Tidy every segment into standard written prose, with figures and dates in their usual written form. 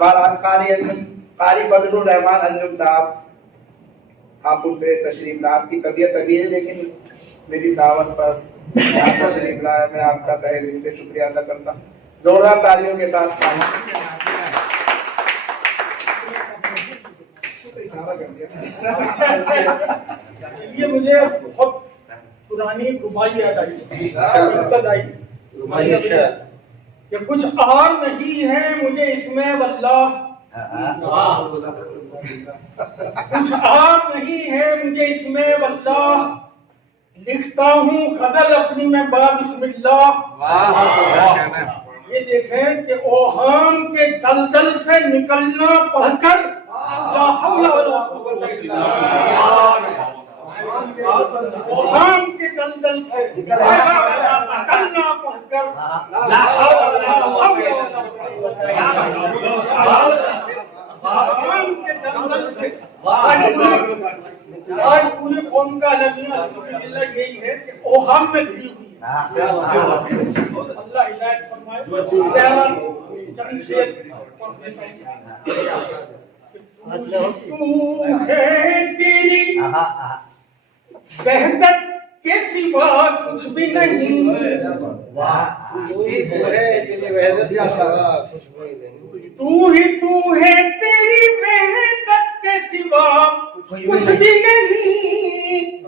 بہرحال قاری فضل الرحمان انجم صاحب آپ سے تشریف لائے. آپ کی طبیعت علی ہے لیکن میری دعوت پر یہاں تشریف لائے. میں آپ کا تہہ دل سے شکریہ ادا کرتا ہوں. زوردار تالیوں کے ساتھ. یہ مجھے بہت پرانی ربائی یاد آئی کہ کچھ اور نہیں ہے مجھے اس میں واللہ، کچھ اور نہیں ہے مجھے اس میں واللہ، لکھتا ہوں غزل اپنی میں با بسم اللہ. یہ دیکھیں کہ اوہام کے دلدل سے نکلنا پڑھ کر لا حول ولا قوت الا باللہ، اوہام کے دلدل سے نکلنا پڑھ کر لا حول ولا قوت الا باللہ، اوہام کے دلدل سے. آج پورے قوم کا المیہ الحمدللہ یہی ہے کہ اوہام میں گھری ہوئی ہے. اللہ ہدایت فرمائے. تو ہے تیری وحدت کے سوا کچھ بھی نہیں، تو ہی تو ہے تیری وحدت کے سوا کچھ بھی نہیں،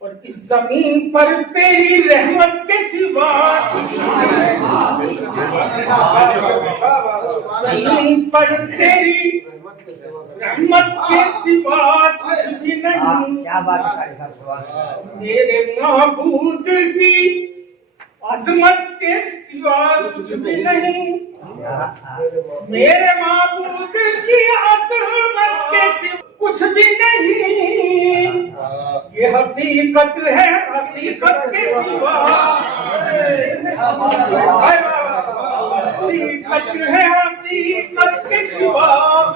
اور اس زمین پر تیری رحمت کے سوا کچھ نہیں، زمین پر تیری رحمت کے سوا کچھ بھی نہیں. میرے معبود کی عظمت کے سوا کچھ بھی نہیں، میرے معبود کی عظمت کے سوا کچھ بھی نہیں. یہ حقیقت ہے، حقیقت کے سوا حقیقت ہے، حقیقت کے سوا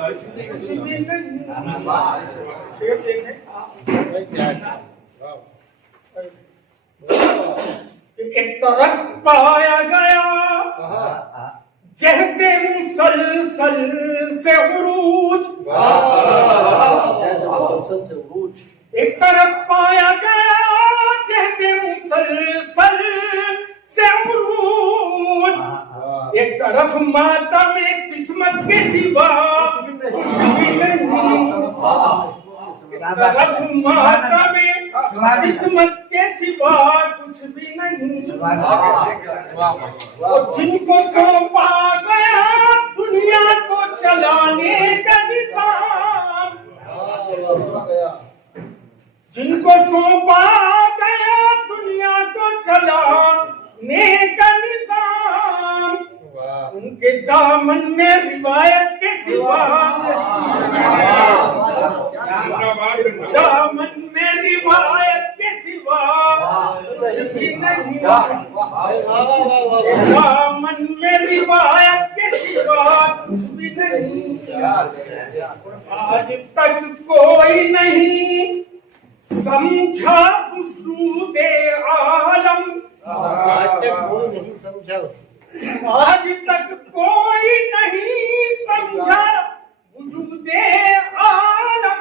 کچھ بھی نہیں. شعر دیکھیں. ایک طرف پایا گیا جہد مسلسل سے عروج، ایک طرف پایا گیا جہد مسلسل سے عروج، ایک طرف ماتم قسمت کے سوا کچھ بھی نہیں، ایک طرف ماتم قسمت کے سوا کچھ بھی نہیں. جن کو سونپا گیا دنیا کو چلانے کا نظام، جن کو سونپا گیا دنیا کو چلانے کا نظام، ان کے دامن میں روایت کے سوا دامن میں روایت کے سوا کچھ بھی نہیں، دامن میں روایت کے سوا کچھ بھی نہیں. آج تک کوئی نہیں سمجھا وجود عالم، آج تک کوئی نہیں سمجھا وجود عالم،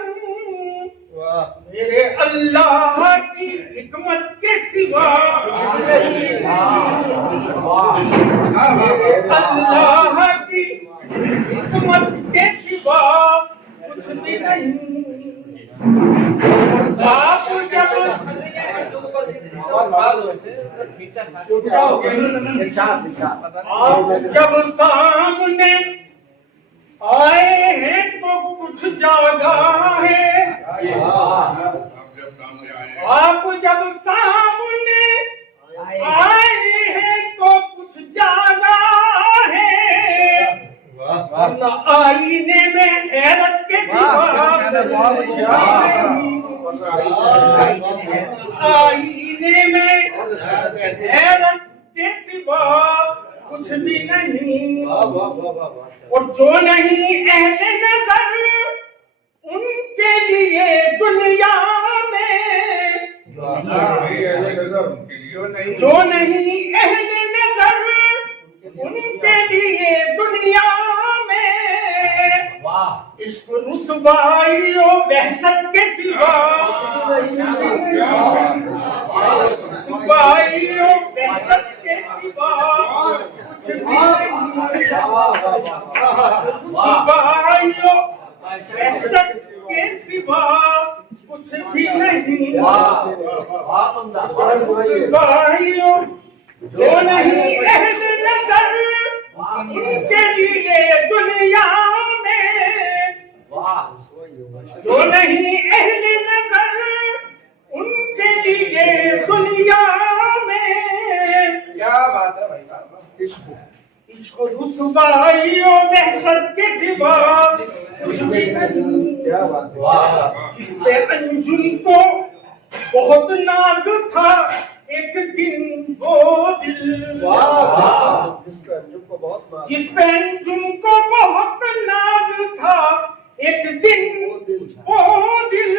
میرے اللہ کی حکمت کے سوا کچھ نہیں، میرے اللہ کی حکمت کے سوا کچھ بھی نہیں. آپ جب سامنے آئے ہیں تو کچھ جاگا ہے، آپ جب سامنے آئے ہیں تو کچھ جاگا ہے، ورنہ آئینے میں حیرت کے سوا آئینے میں حیرت کے سوا کچھ بھی نہیں. اور جو نہیں اہل نظر ان کے لیے دنیا میں، جو نہیں اہل نظر ان کے لیے دنیا میں عشق رسوائی و وحشت کے سوا رسوائی و وحشت کے سوا کچھ بھی نہیں رسوائی و وحشت کے سوا کچھ بھی نہیں رسوائی جو نہیں اہل نظر ان کے لیے دنیا میں جو نہیں اہل نظر ان کے لیے دنیا میں کیا بات ہے بھائی صاحب عشق و رسوائی و وحشت کے سوا کچھ بھی نہیں جس پہ انجم کو بہت ناز تھا ایک دن وہ دل جس پہ انجم کو بہت ناز تھا ایک دن وہ دل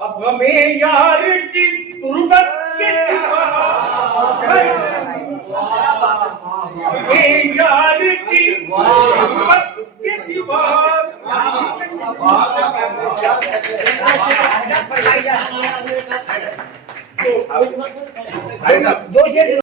اب ہمیں یار کی تربت کے سوا ہمیں یار کی تربت کے سوا